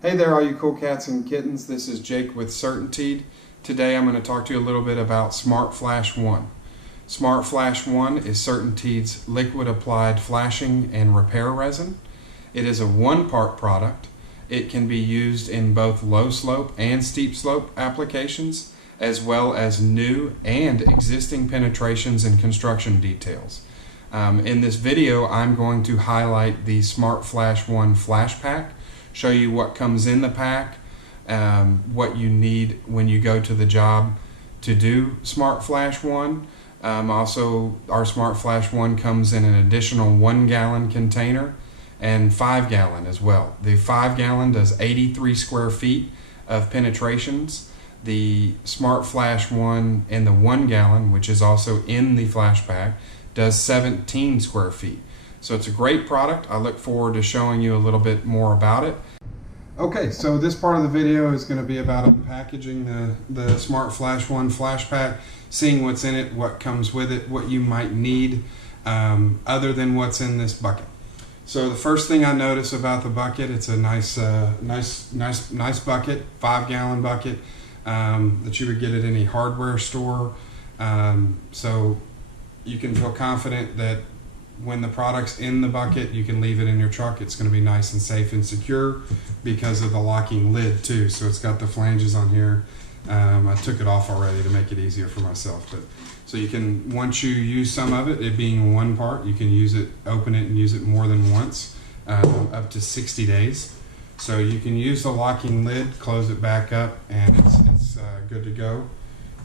Hey there all you cool cats and kittens, this is Jake with CertainTeed. Today I'm going to talk to you a little bit about SmartFlash One. SmartFlash One is CertainTeed's liquid applied flashing and repair resin. It is a one-part product. It can be used in both low slope and steep slope applications, as well as new and existing penetrations and construction details. In this video I'm going to highlight the SmartFlash One Flash Pack, show you what comes in the pack, what you need when you go to the job to do SmartFlash One. Also, our SmartFlash One comes in an additional 1 gallon container and 5 gallon as well. The 5 gallon does 83 square feet of penetrations. The SmartFlash One in the 1 gallon, which is also in the flash pack, does 17 square feet. So it's a great product. I look forward to showing you a little bit more about it. Okay, so this part of the video is going to be about unpackaging the SmartFlash One Flash Pack, seeing what's in it, what comes with it, what you might need other than what's in this bucket. So the first thing I notice about the bucket, it's a nice bucket, 5 gallon bucket that you would get at any hardware store. So you can feel confident that when the product's in the bucket, you can leave it in your truck. It's going to be nice and safe and secure because of the locking lid too. So it's got the flanges on here. I took it off already to make it easier for myself. But so you can, once you use some of it, it being one part, you can use it, open it and use it more than once, up to 60 days. So you can use the locking lid, close it back up, and it's good to go.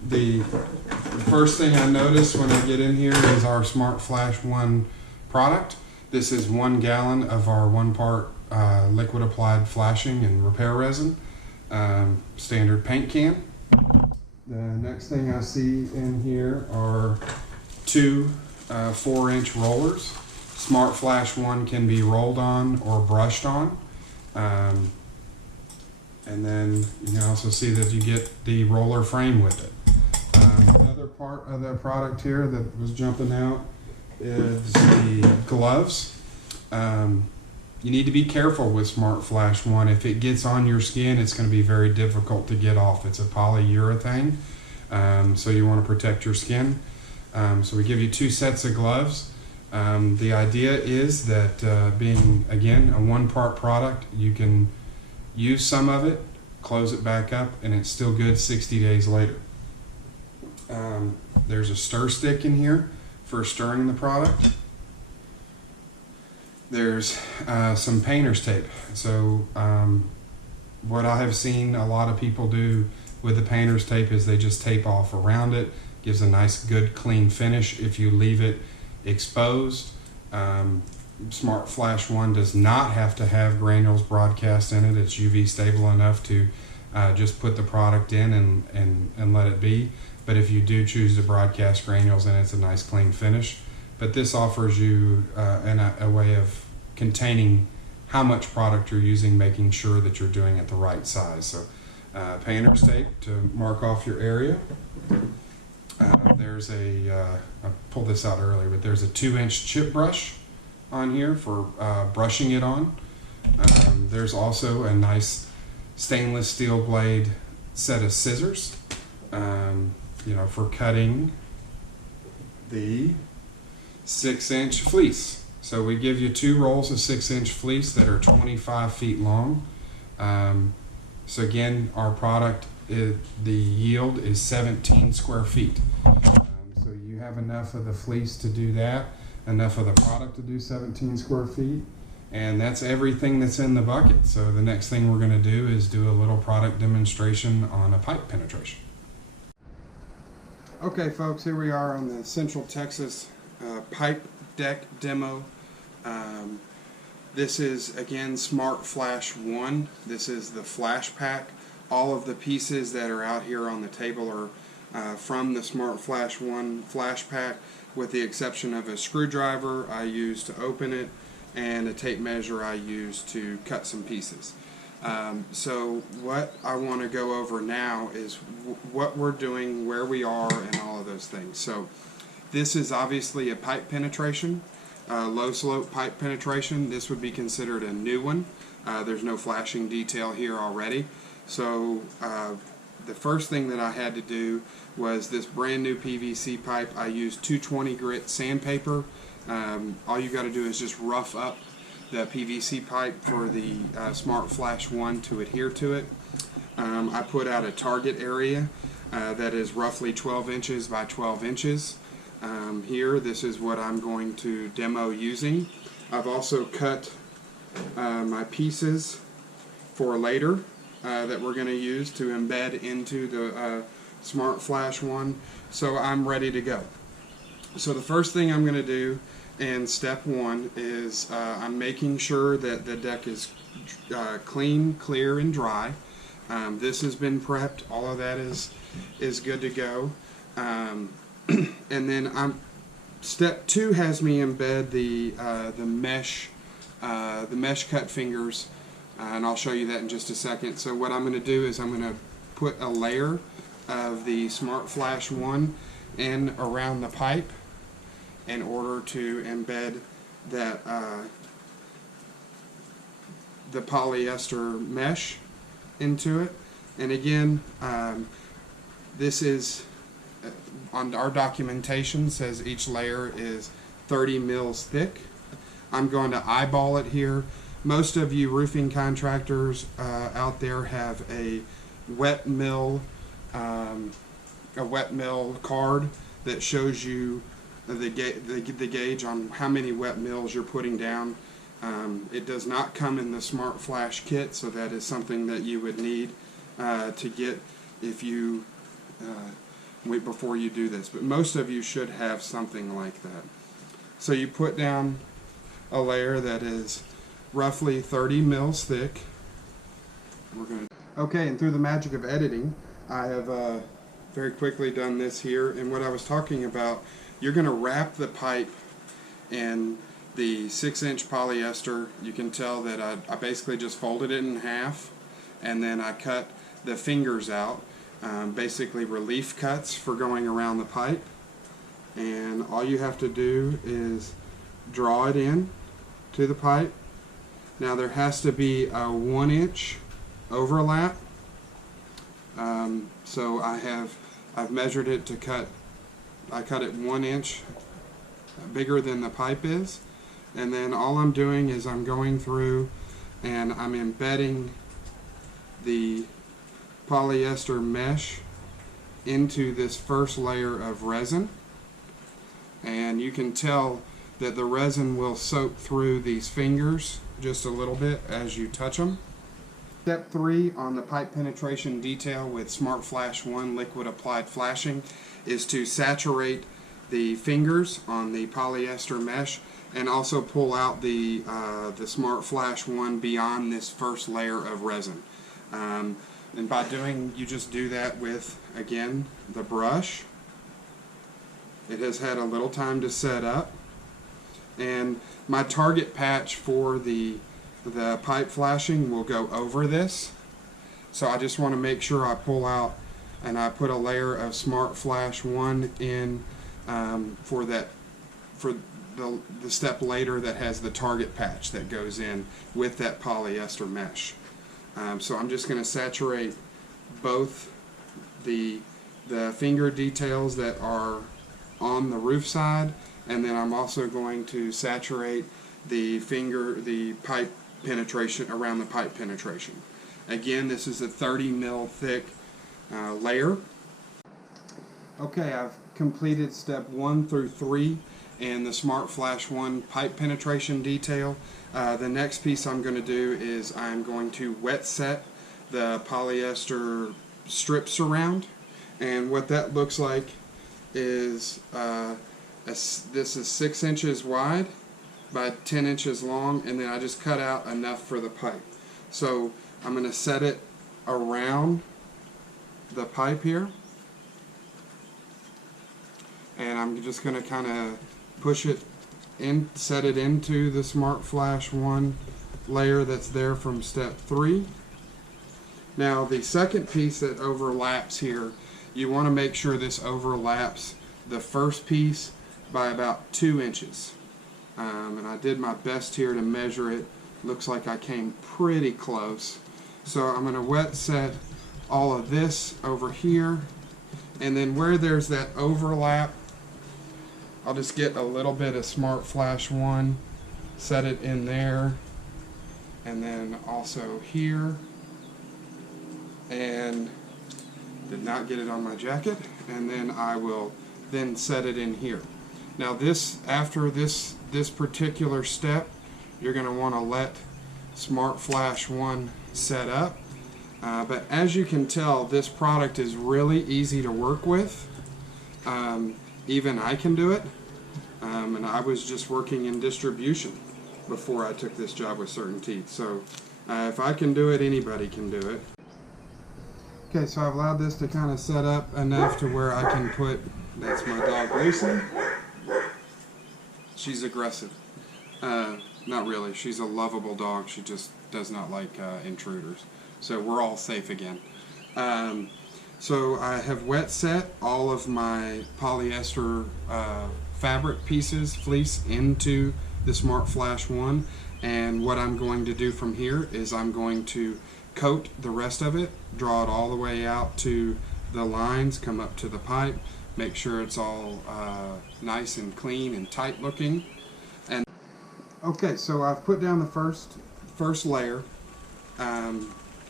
The first thing I notice when I get in here is our SmartFlash One product. This is 1 gallon of our one-part liquid applied flashing and repair resin, standard paint can. The next thing I see in here are 2 4-inch rollers. SmartFlash One can be rolled on or brushed on. And then you can also see that you get the roller frame with it. Another part of the product here that was jumping out is the gloves. You need to be careful with SmartFlash One. If it gets on your skin, it's going to be very difficult to get off. It's a polyurethane, so you want to protect your skin. So we give you 2 sets of gloves. The idea is that being, again, a one-part product, you can use some of it, close it back up, and it's still good 60 days later. There's a stir stick in here for stirring the product. There's some painter's tape. So what I have seen a lot of people do with the painter's tape is they just tape off around it. Gives a nice, good, clean finish if you leave it exposed. SmartFlash One does not have to have granules broadcast in it. It's UV stable enough to just put the product in and let it be. But if you do choose to broadcast granules in it, it's a nice clean finish. But this offers you a way of containing how much product you're using, making sure that you're doing it the right size. So painter's tape to mark off your area. There's I pulled this out earlier, but there's a 2-inch chip brush on here for brushing it on. There's also a nice stainless steel blade set of scissors, for cutting the 6-inch fleece. So we give you 2 rolls of 6-inch fleece that are 25 feet long. So again, our product, the yield is 17 square feet. So you have enough of the fleece to do that, enough of the product to do 17 square feet, and that's everything that's in the bucket. So the next thing we're going to do is do a little product demonstration on a pipe penetration. Okay folks, here we are on the Central Texas pipe deck demo. This is, again, SmartFlash One. This is the flash pack. All of the pieces that are out here on the table are from the SmartFlash One Flash Pack, with the exception of a screwdriver I use to open it and a tape measure I use to cut some pieces. So what I want to go over now is what we're doing, where we are, and all of those things. So this is obviously a pipe penetration, low slope pipe penetration. This would be considered a new one. There's no flashing detail here already. So the first thing that I had to do was this brand new PVC pipe. I used 220 grit sandpaper. All you got to do is just rough up the PVC pipe for the SmartFlash One to adhere to it. I put out a target area that is roughly 12 inches by 12 inches. Here, this is what I'm going to demo using. I've also cut my pieces for later that we're going to use to embed into the SmartFlash One, so I'm ready to go. So the first thing I'm going to do in step one is I'm making sure that the deck is clean, clear, and dry. This has been prepped. All of that is good to go. And then step two has me embed the mesh cut fingers, and I'll show you that in just a second. So what I'm going to do is I'm going to put a layer of the SmartFlash One in around the pipe in order to embed that the polyester mesh into it. And again, this is on our documentation says each layer is 30 mils thick. I'm going to eyeball it here. Most of you roofing contractors out there have a wet mill card that shows you the gauge on how many wet mills you're putting down. It does not come in the SmartFlash kit, so that is something that you would need to get if you before you do this. But most of you should have something like that. So you put down a layer that is roughly 30 mils thick. Okay, and through the magic of editing, I have very quickly done this here. And what I was talking about, you're going to wrap the pipe in the 6-inch polyester. You can tell that I basically just folded it in half, and then I cut the fingers out, basically relief cuts for going around the pipe. And all you have to do is draw it in to the pipe. Now there has to be a 1-inch overlap. So I've measured it to cut. I cut it 1 inch bigger than the pipe is, and then all I'm doing is I'm going through and I'm embedding the polyester mesh into this first layer of resin, and you can tell that the resin will soak through these fingers just a little bit as you touch them. Step 3 on the pipe penetration detail with SmartFlash One liquid applied flashing is to saturate the fingers on the polyester mesh and also pull out the SmartFlash One beyond this first layer of resin. And by you just do that with, again, the brush. It has had a little time to set up. And my target patch for the pipe flashing will go over this. So I just want to make sure I pull out and I put a layer of SmartFlash One in for the step later that has the target patch that goes in with that polyester mesh. So I'm just going to saturate both the finger details that are on the roof side, and then I'm also going to saturate the pipe penetration around the pipe penetration. Again, this is a 30 mil thick layer. Okay, I've completed step 1 through 3 in the SmartFlash One pipe penetration detail. The next piece I'm going to do is I'm going to wet set the polyester strips around, and what that looks like is this is 6 inches wide by 10 inches long, and then I just cut out enough for the pipe. So I'm going to set it around the pipe here, and I'm just going to kind of push it in, set it into the SmartFlash One layer that's there from step 3. Now the second piece that overlaps here, you want to make sure this overlaps the first piece by about 2 inches. And I did my best here to measure it Looks like I came pretty close. So I'm going to wet set all of this over here, and then where there's that overlap, I'll just get a little bit of SmartFlash One, set it in there, and then also here, and did not get it on my jacket, and then I will then set it in here. Now after this particular step, you're going to want to let SmartFlash One set up. But as you can tell, this product is really easy to work with. Even I can do it. And I was just working in distribution before I took this job with CertainTeed. So if I can do it, anybody can do it. Okay, so I've allowed this to kind of set up enough to where I can put, that's my dog Lucy. She's aggressive. Not really. She's a lovable dog. She just does not like intruders. So we're all safe again. So I have wet set all of my polyester fabric pieces, fleece, into the SmartFlash One. And what I'm going to do from here is I'm going to coat the rest of it, draw it all the way out to the lines, come up to the pipe, make sure it's all nice and clean and tight looking. And okay, so I've put down the first layer,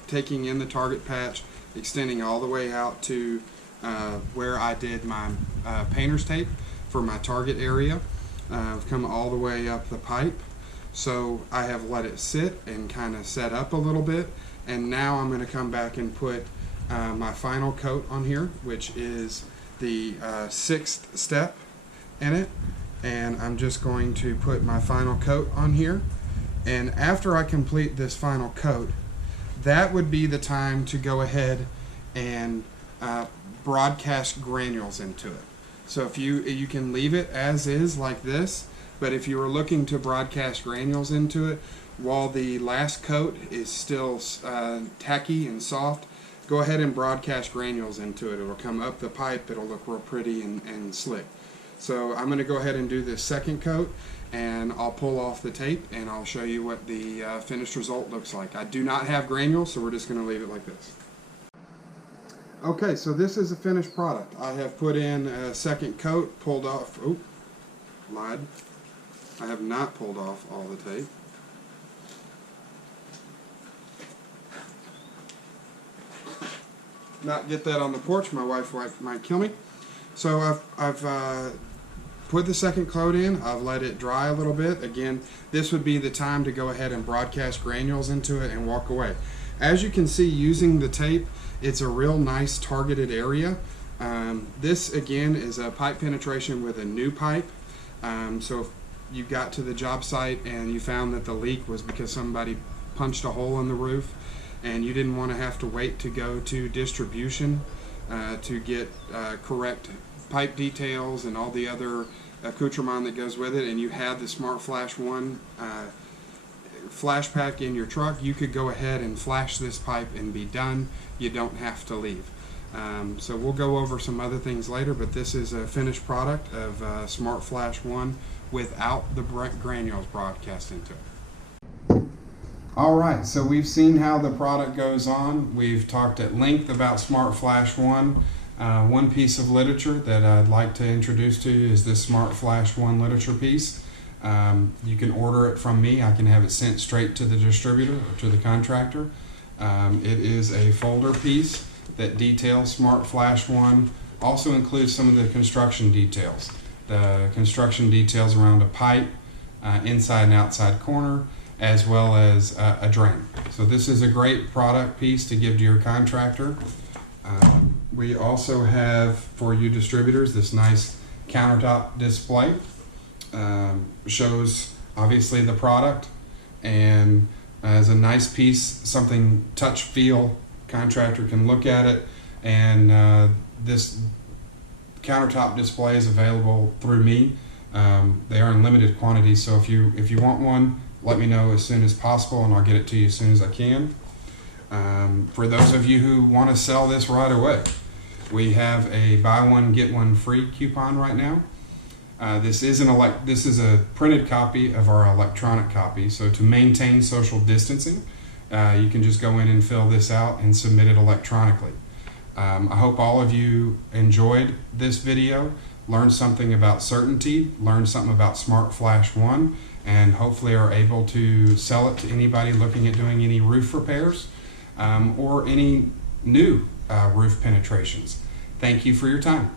taking in the target patch, extending all the way out to where I did my painter's tape for my target area. I've come all the way up the pipe. So I have let it sit and kind of set up a little bit, and now I'm going to come back and put my final coat on here, which is the 6th step in it. And I'm just going to put my final coat on here, and after I complete this final coat, that would be the time to go ahead and broadcast granules into it. So if you can leave it as is like this, but if you were looking to broadcast granules into it while the last coat is still tacky and soft, go ahead and broadcast granules into it. It'll come up the pipe, it'll look real pretty and slick. So I'm going to go ahead and do this second coat, and I'll pull off the tape and I'll show you what the finished result looks like. I do not have granules, so we're just going to leave it like this. Okay, so this is a finished product. I have put in a second coat, pulled off, oh, lied. I have not pulled off all the tape. Not get that on the porch, my wife might kill me. So I've put the second coat in, I've let it dry a little bit. Again, this would be the time to go ahead and broadcast granules into it and walk away. As you can see, using the tape, it's a real nice targeted area. This again is a pipe penetration with a new pipe. So if you got to the job site and you found that the leak was because somebody punched a hole in the roof and you didn't want to have to wait to go to distribution to get correct pipe details and all the other accoutrement that goes with it, and you had the SmartFlash One Flash Pack in your truck, you could go ahead and flash this pipe and be done. You don't have to leave. So we'll go over some other things later, but this is a finished product of SmartFlash One without the granules broadcast into it. Alright, so we've seen how the product goes on. We've talked at length about SmartFlash One. One piece of literature that I'd like to introduce to you is this SmartFlash One literature piece. You can order it from me. I can have it sent straight to the distributor or to the contractor. It is a folder piece that details SmartFlash One. Also includes some of the construction details. The construction details around a pipe, inside and outside corner, as well as a drain. So this is a great product piece to give to your contractor. We also have, for you distributors, this nice countertop display. Shows obviously the product, and as a nice piece, something touch feel, contractor can look at it, and this countertop display is available through me. They are in limited quantities, so if you want one, let me know as soon as possible and I'll get it to you as soon as I can. For those of you who want to sell this right away, we have a buy one get one free coupon right now. This is a printed copy of our electronic copy. So to maintain social distancing, you can just go in and fill this out and submit it electronically. I hope all of you enjoyed this video, learned something about CertainTeed, learned something about SmartFlash One, and hopefully are able to sell it to anybody looking at doing any roof repairs or any new roof penetrations. Thank you for your time.